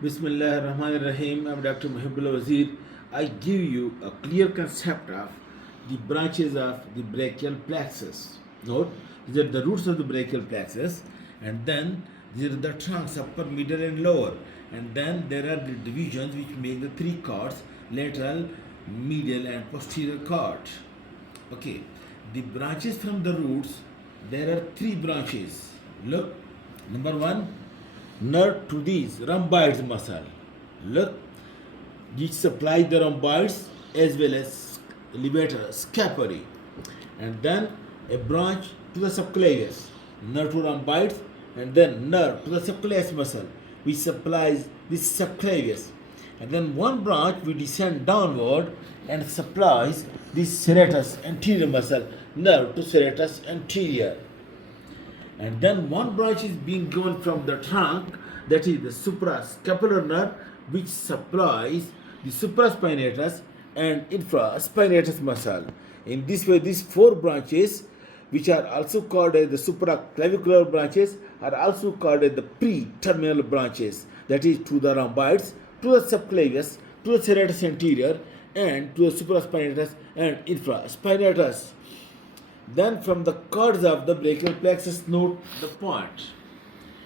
Bismillah ar-Rahman ar-Rahim. I'm Dr. Mohibullah Wazir. I give you a clear concept of the branches of the brachial plexus. Note, these are the roots of the brachial plexus, and then these are the trunks, upper, middle, and lower. And then there are the divisions which make the three cords: lateral, medial, and posterior cord. Okay, the branches from the roots, there are three branches. Look, number one, nerve to these rhomboids muscle. Look, which supply the rhomboids as well as levator scapulae, and then a branch to the subclavius, nerve to rhomboids, and then nerve to the subclavius muscle, which supplies this subclavius, and then one branch we descend downward and supplies this serratus anterior muscle, nerve to serratus anterior, and then one branch is being given from the trunk, that is the suprascapular nerve, which supplies the supraspinatus and infraspinatus muscle. In this way, these four branches, which are also called as the supraclavicular branches, are also called as the pre-terminal branches, that is to the rhomboids, to the subclavius, to the serratus anterior, and to the supraspinatus and infraspinatus. Then from the cords of the brachial plexus, note the point.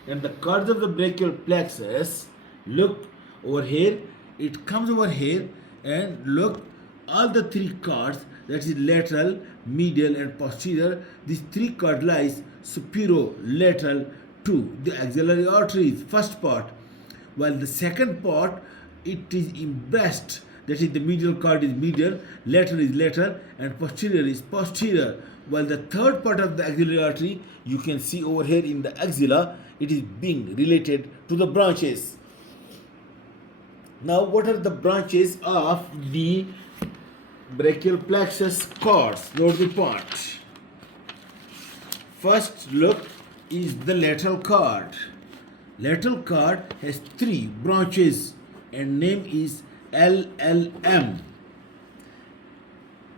And the cords of the brachial plexus, look over here, it comes over here, and look, all the three cords, that is lateral, medial, and posterior, these three cord lies superior-lateral to the axillary arteries, first part, while the second part, it is embraced, that is the medial cord is medial, lateral is lateral, and posterior is posterior, while the third part of the axillary artery, you can see over here in the axilla, it is being related to the branches. Now, what are the branches of the brachial plexus cords? Note the point. First, look, is the lateral cord. Lateral cord has three branches and name is LLM.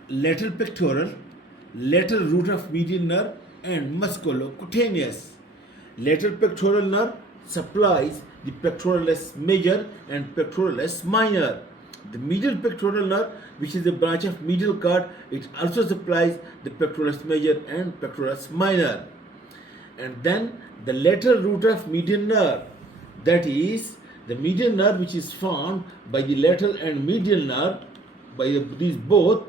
Lateral pectoral, lateral root of median nerve, and musculocutaneous. Lateral pectoral nerve supplies the pectoralis major and pectoralis minor. The medial pectoral nerve, which is a branch of medial cord, it also supplies the pectoralis major and pectoralis minor. And then the lateral root of median nerve, that is the median nerve which is formed by the lateral and medial nerve, by these both.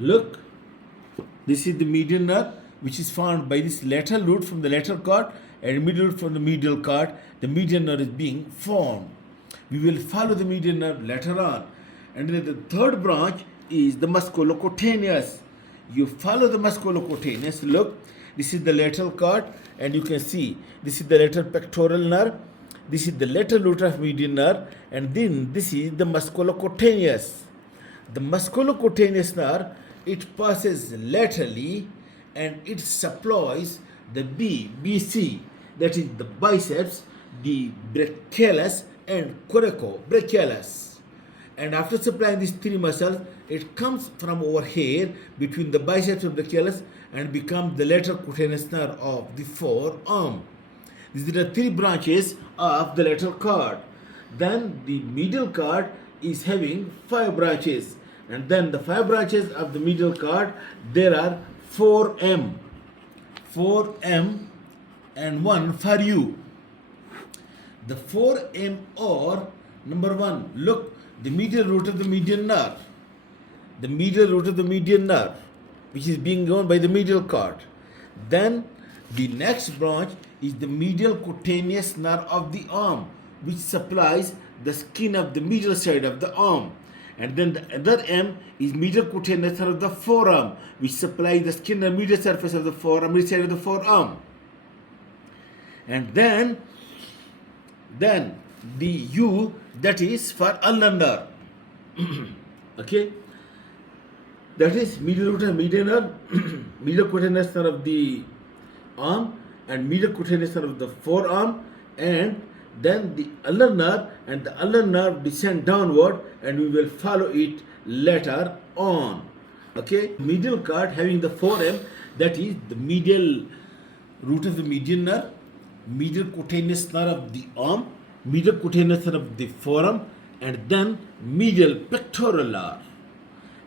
Look, this is the median nerve which is formed by this lateral root from the lateral cord and medial root from the medial cord. The median nerve is being formed. We will follow the median nerve later on. And then the third branch is the musculocutaneous. You follow the musculocutaneous. Look, this is the lateral cord, and you can see this is the lateral pectoral nerve. This is the lateral root of median nerve, and then this is the musculocutaneous. The musculocutaneous nerve, it passes laterally and it supplies the BC, that is the biceps, the brachialis, and coracobrachialis. And after supplying these three muscles, it comes from over here between the biceps and brachialis and becomes the lateral cutaneous nerve of the forearm. These are the three branches of the lateral cord. Then the medial cord is having five branches, and then the five branches of the medial cord, there are 4M and one for you. The 4M are, number one, look, the medial root of the median nerve, the medial root of the median nerve, which is being given by the medial cord. Then the next branch is the medial cutaneous nerve of the arm, which supplies the skin of the medial side of the arm. And then the other M is medial cutaneous nerve of the forearm, which supplies the skin of the medial surface of the forearm, medial side of the forearm. And then the U, that is for ulnar nerve. Okay, that is medial root of median nerve, medial cutaneous nerve of the arm, and medial cutaneous nerve of the forearm, and then the ulnar nerve, and the ulnar nerve descend downward, and we will follow it later on. Okay, medial cord having the 4M, that is the medial root of the median nerve, medial cutaneous nerve of the arm, medial cutaneous nerve of the forearm, and then medial pectoral nerve.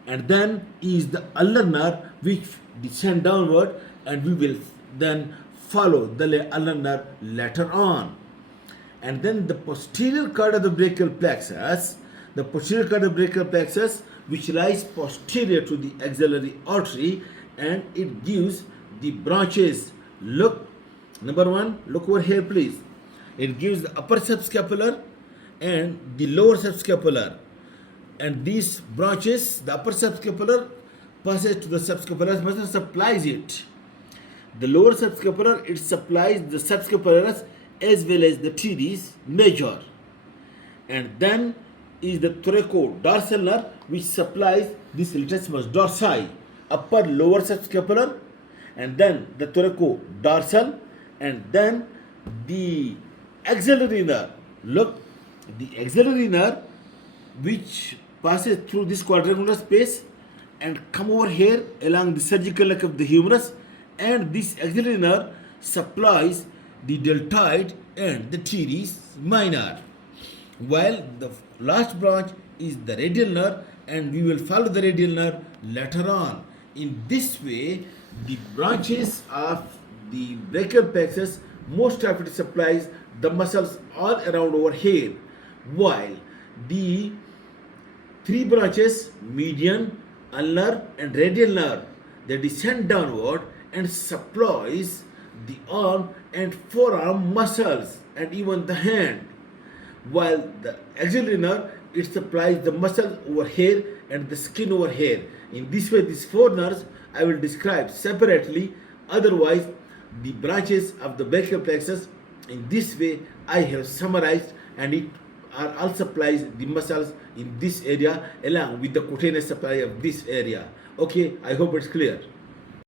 And then is the ulnar nerve which descend downward, and we will then follow the ulnar nerve later on. And then the posterior cord of the brachial plexus, which lies posterior to the axillary artery, and it gives the branches. Look, number one, look over here please. It gives the upper subscapular and the lower subscapular. And these branches, the upper subscapular passes to the subscapularis muscle, supplies it. The lower subscapular, it supplies the subscapularis as well as the teres major. And then is the thoracodorsal nerve, which supplies this latissimus dorsi, upper lower subscapular, and then the thoracodorsal, and then the axillary nerve. Look, the axillary nerve which passes through this quadrangular space and come over here along the surgical neck of the humerus, and this axillary nerve supplies the deltoid and the teres minor, while the last branch is the radial nerve, and we will follow the radial nerve later on. In this way, the branches of the brachial plexus, most of it supplies the muscles all around over here, while the three branches, median, ulnar and radial nerve, they descend downward and supplies the arm and forearm muscles and even the hand, while the axillary nerve, it supplies the muscle over here and the skin over here. In this way, these four nerves I will describe separately. Otherwise, the branches of the brachial plexus, in this way I have summarized, and it all supplies the muscles in this area along with the cutaneous supply of this area. Okay, I hope it's clear.